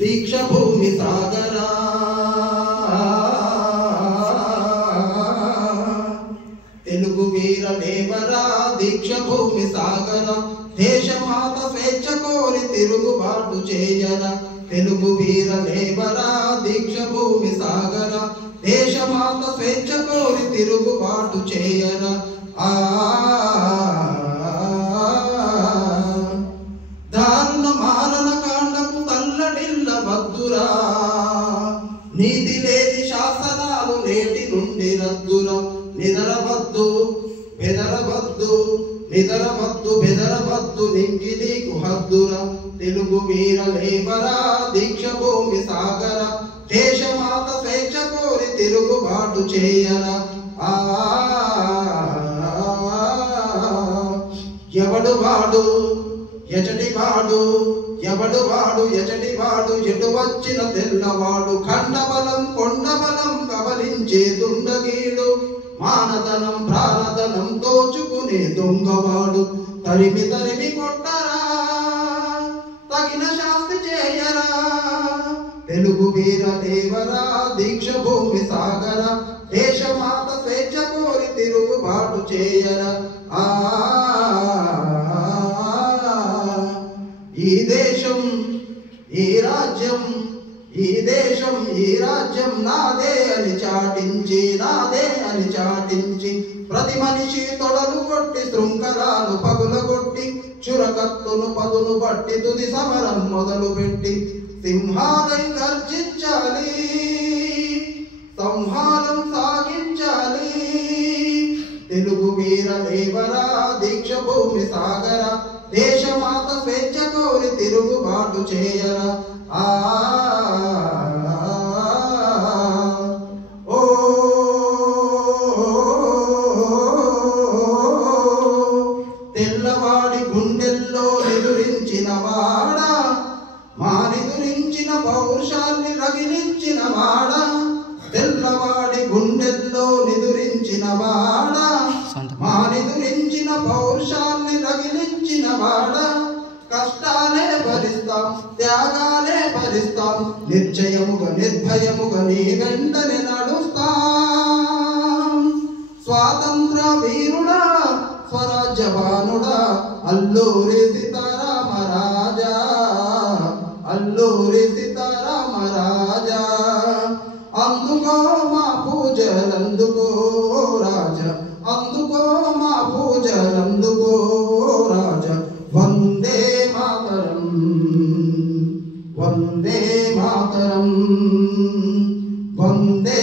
దీక్ష భూమి సాగరా తెలుగు వీర దేవరా దీక్ష భూమి సాగర దేశమాత స్వేచ్ఛ కోరి తిరుగుబాటు చేయరా తెలుగు వీర దేవరా దీక్ష భూమి సాగర దేశమాత స్వేచ్ఛ కోరి తిరుగుబాటు చేయరా దారుణ మారణ కాండకు తల్లడిల్ల వద్దురా నీతి లేని శాసనాలు నేటి నుండి రద్దురా నిదరవద్దు బెదరవద్దు నిదరవద్దు బెదరవద్దు నింగి నీకు హద్దురా తెలుగు వీర లేవరా దీక్ష భూమి సాగర దేశమాత స్వేచ్ఛ కోరి తిరుగుబాటు చేయరా ఎవడు వాడు ఎచటి వాడు ఎవడు వాడు ఎచటి వాడు ఎటు వచ్చిన తెల్లవాడు ఖండబలం కొండబలం కబలించే దుండగీడు మానదనం ప్రాణదనం దోచుకునే దొంగవాడు తరిమి తరిమి కొట్టరా తగిన శాస్తి చేయరా తెలుగు వీర దేవరా దీక్ష భూమి సాగర దేశమాత స్వేచ్ఛ కోరి తిరుగుబాటు చేయరా ఈ దేశం ఈ రాజ్యం ఈ దేశం ఈ రాజ్యం నాదే అని చాటించి ప్రతి మనిషి తొడలు కొట్టి శృంఖలాలు పగులగొట్టి చురకత్తును పదును బట్టి తుది సమరం మొదలు పెట్టి సింహాలై గర్జించాలి సంహారం సాగించాలి తెలుగు వీర దేవరా దీక్ష భూమి సాగర దేశమాత స్వేచ్ఛ కోరి తిరుగుబాటు చేయరా తెల్లవాడి గుండెల్లో నిదురించిన వాడా మానిదురించిన పౌరుషాన్ని రగిలించిన వాడా తెల్లవాడి గుండెల్లో నిదురించిన వాడా మానిదురించిన పౌరుషాన్ని రగిలించిన వాడా కష్టాలే భరిస్తాం త్యాగాలే భరిస్తాం నిశ్చయముగా నిర్భయముగా నీ వెంటనే నడుస్తాం స్వాతంత్ర వీరుడా స్వరాజ్యవానుడా అల్లూరి సీతారామరాజా అల్లూరి సీతారామరాజా అందుకో మా పూజలందుకో రాజా అందుకో మా పూజలందుకో రాజా వందే మాతరం వందే మాతరం వందే